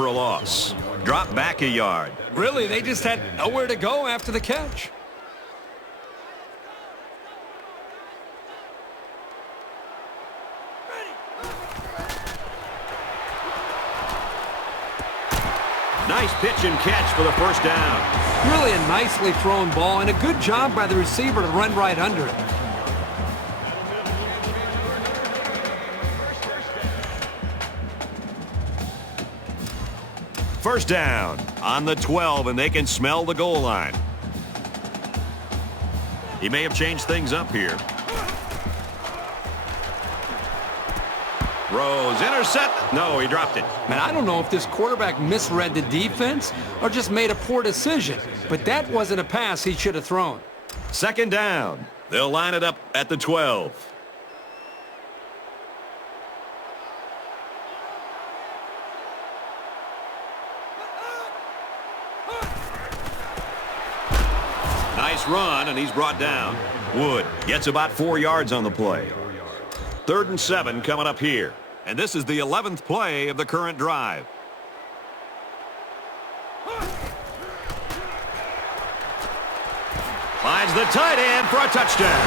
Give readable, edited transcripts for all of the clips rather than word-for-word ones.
for a loss. Drop back a yard. Really, they just had nowhere to go after the catch. Nice pitch and catch for the first down. Really a nicely thrown ball and a good job by the receiver to run right under it. First down on the 12, and they can smell the goal line. He may have changed things up here. Rose, intercept. No, he dropped it. Man, I don't know if this quarterback misread the defense or just made a poor decision, but that wasn't a pass he should have thrown. Second down. They'll line it up at the 12. Nice run, and he's brought down. Wood gets about 4 yards on the play. 3rd and 7 coming up here. And this is the 11th play of the current drive. Finds the tight end for a touchdown.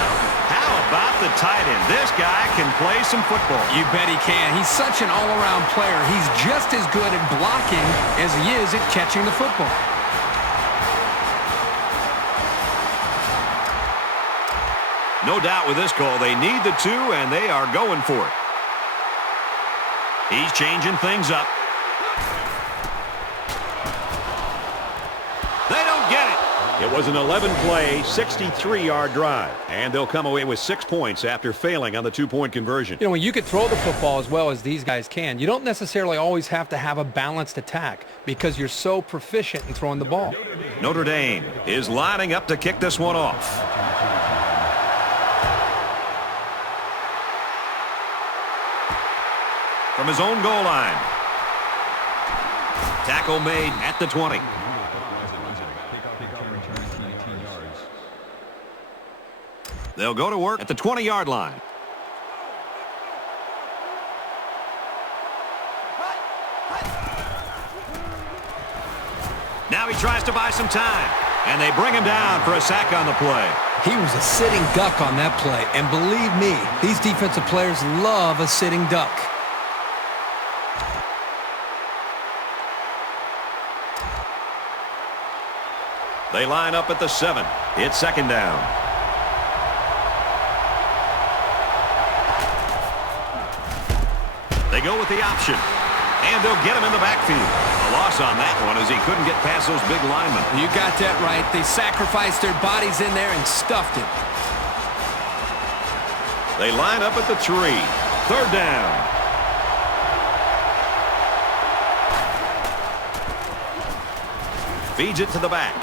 How about the tight end? This guy can play some football. You bet he can. He's such an all-around player. He's just as good at blocking as he is at catching the football. No doubt with this call, they need the 2, and they are going for it. He's changing things up. They don't get it. It was an 11-play, 63-yard drive, and they'll come away with 6 points after failing on the 2-point conversion. You know, when you can throw the football as well as these guys can, you don't necessarily always have to have a balanced attack because you're so proficient in throwing the ball. Notre Dame is lining up to kick this one off. From his own goal line. Tackle made at the 20. They'll go to work at the 20-yard line. Now he tries to buy some time, and they bring him down for a sack on the play. He was a sitting duck on that play, and believe me, these defensive players love a sitting duck. They line up at the 7. It's second down. They go with the option, and they'll get him in the backfield. A loss on that one as he couldn't get past those big linemen. You got that right. They sacrificed their bodies in there and stuffed him. They line up at the 3. 3rd down. Feeds it to the back.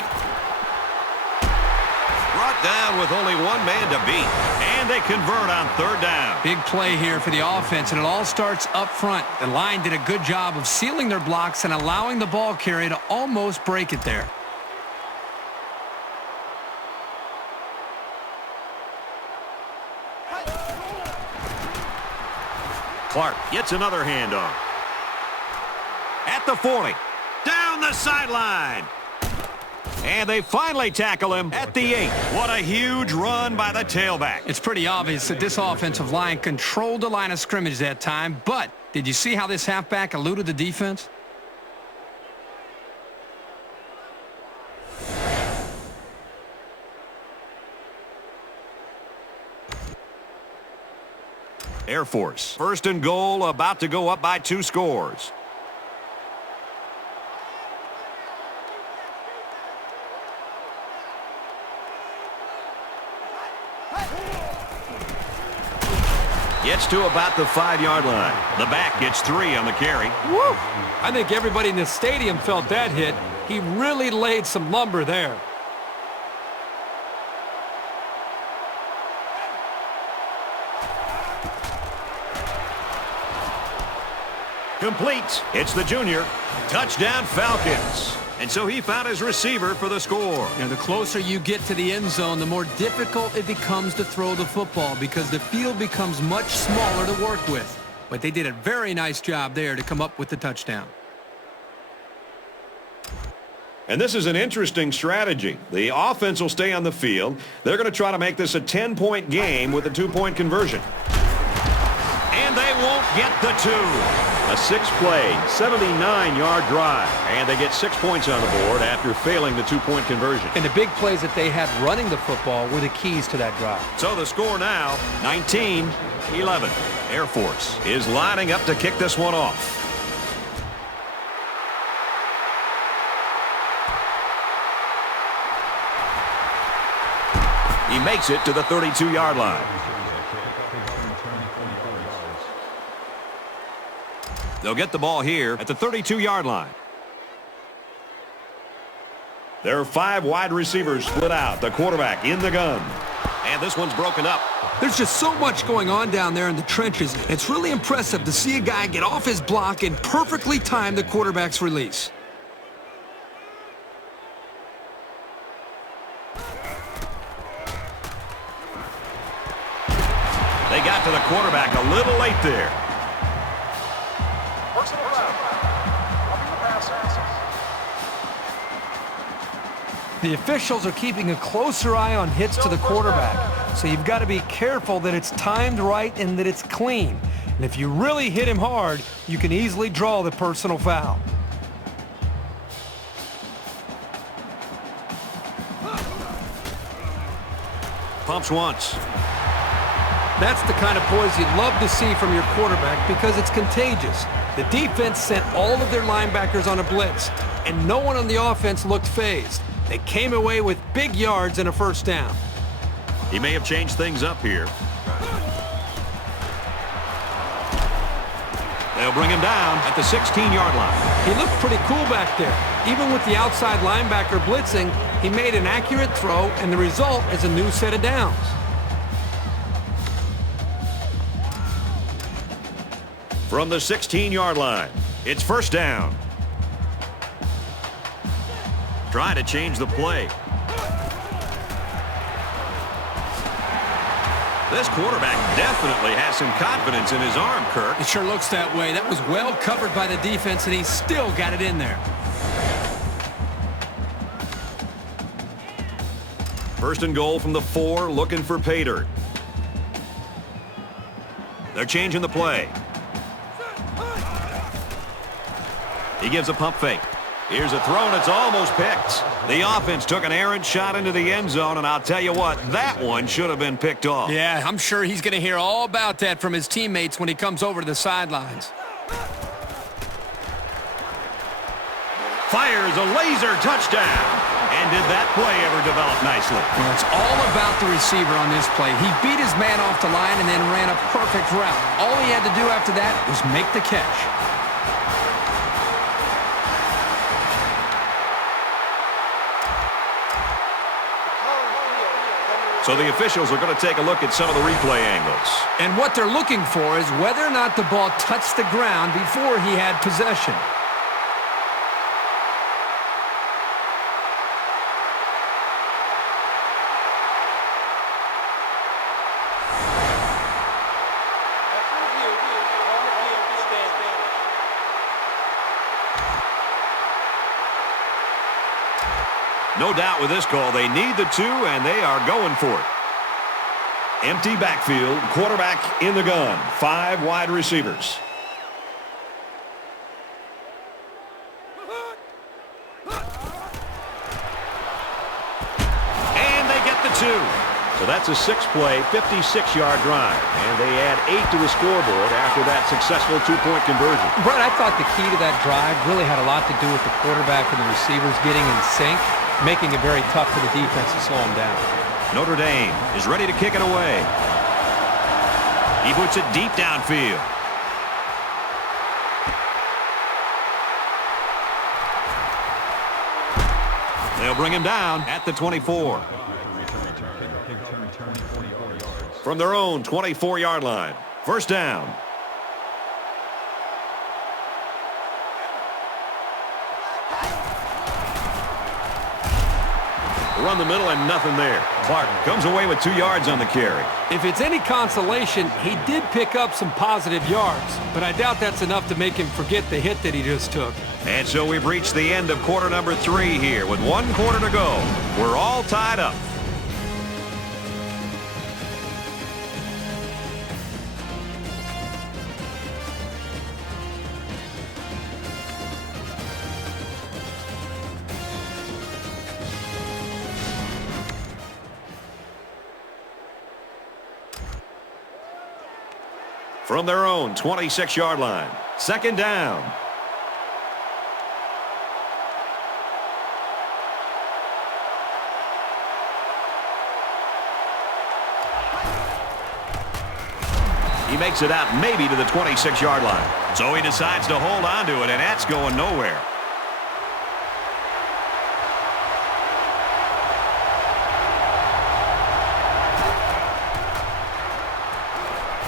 Brought down with only one man to beat. And they convert on 3rd down. Big play here for the offense, and it all starts up front. The line did a good job of sealing their blocks and allowing the ball carrier to almost break it there. Clark gets another handoff. At the 40. Down the sideline. And they finally tackle him at the 8. What a huge run by the tailback. It's pretty obvious that this offensive line controlled the line of scrimmage that time, but did you see how this halfback eluded the defense? Air Force. 1st and goal, about to go up by 2 scores. Gets to about the 5-yard line. The back gets 3 on the carry. Woo! I think everybody in the stadium felt that hit. He really laid some lumber there. Complete. It's the junior. Touchdown Falcons. And so he found his receiver for the score. You know, the closer you get to the end zone, the more difficult it becomes to throw the football because the field becomes much smaller to work with. But they did a very nice job there to come up with the touchdown. And this is an interesting strategy. The offense will stay on the field. They're going to try to make this a 10-point game with a 2-point conversion. And they won't get the 2. A 6-play, 79-yard drive. And they get 6 points on the board after failing the 2-point conversion. And the big plays that they had running the football were the keys to that drive. So the score now, 19-11. Air Force is lining up to kick this one off. He makes it to the 32-yard line. They'll get the ball here at the 32-yard line. There are 5 wide receivers split out. The quarterback in the gun. And this one's broken up. There's just so much going on down there in the trenches. It's really impressive to see a guy get off his block and perfectly time the quarterback's release. They got to the quarterback a little late there. The officials are keeping a closer eye on hits to the quarterback, so you've got to be careful that it's timed right and that it's clean. And if you really hit him hard, you can easily draw the personal foul. Pumps once. That's the kind of poise you'd love to see from your quarterback because it's contagious. The defense sent all of their linebackers on a blitz, and no one on the offense looked fazed. They came away with big yards and a first down. He may have changed things up here. They'll bring him down at the 16-yard line. He looked pretty cool back there. Even with the outside linebacker blitzing, he made an accurate throw, and the result is a new set of downs. From the 16-yard line, it's first down. Trying to change the play. This quarterback definitely has some confidence in his arm, Kirk. It sure looks that way. That was well covered by the defense, and he still got it in there. First and goal from the 4, looking for pay dirt. They're changing the play. He gives a pump fake. Here's a throw, and it's almost picked. The offense took an errant shot into the end zone, and I'll tell you what, that one should have been picked off. Yeah, I'm sure he's going to hear all about that from his teammates when he comes over to the sidelines. Fires a laser touchdown. And did that play ever develop nicely? Well, it's all about the receiver on this play. He beat his man off the line and then ran a perfect route. All he had to do after that was make the catch. So the officials are going to take a look at some of the replay angles. And what they're looking for is whether or not the ball touched the ground before he had possession. No doubt with this call, they need the 2, and they are going for it. Empty backfield, quarterback in the gun, 5 wide receivers. And they get the 2. So that's a 6-play, 56-yard drive. And they add 8 to the scoreboard after that successful 2-point conversion. Brett, I thought the key to that drive really had a lot to do with the quarterback and the receivers getting in sync, making it very tough for the defense to slow him down. Notre Dame is ready to kick it away. He puts it deep downfield. They'll bring him down at the 24. From their own 24-yard line. First down. Run the middle and nothing there. Clark comes away with 2 yards on the carry. If it's any consolation, he did pick up some positive yards, but I doubt that's enough to make him forget the hit that he just took. And so we've reached the end of quarter number 3 here. With 1 quarter to go, we're all tied up. From their own 26-yard line, 2nd down. He makes it out maybe to the 26-yard line. So he decides to hold on to it, and that's going nowhere.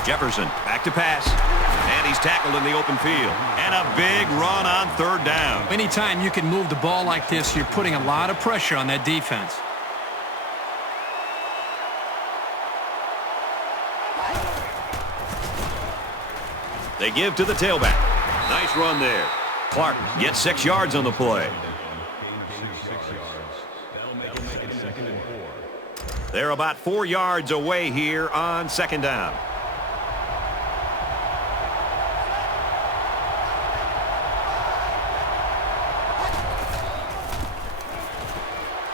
Jefferson back to pass. And he's tackled in the open field. And a big run on 3rd down. Anytime you can move the ball like this, you're putting a lot of pressure on that defense. They give to the tailback. Nice run there. Clark gets 6 yards on the play. They're about 4 yards away here on 2nd down.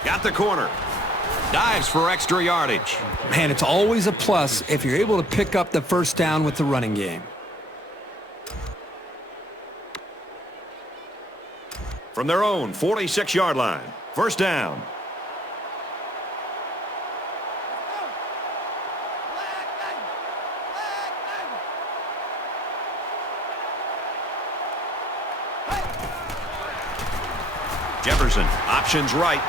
Got the corner. Dives for extra yardage. Man, it's always a plus if you're able to pick up the 1st down with the running game. From their own 46-yard line, 1st down. Jefferson, options right.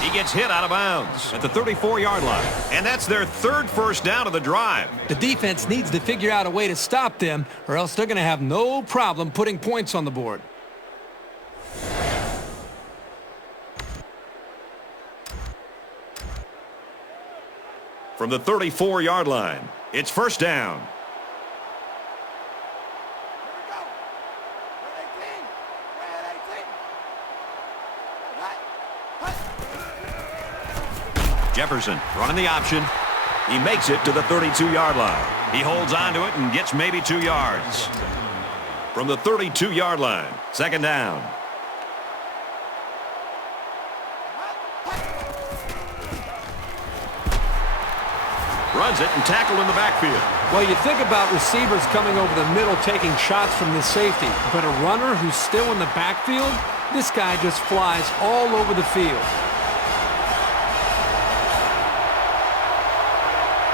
He gets hit out of bounds at the 34-yard line. And that's their 3rd 1st down of the drive. The defense needs to figure out a way to stop them, or else they're going to have no problem putting points on the board. From the 34-yard line, it's 1st down. Jefferson running the option. He makes it to the 32-yard line. He holds on to it and gets maybe 2 yards. From the 32-yard line, 2nd down. Runs it and tackled in the backfield. Well, you think about receivers coming over the middle taking shots from this safety, but a runner who's still in the backfield, this guy just flies all over the field.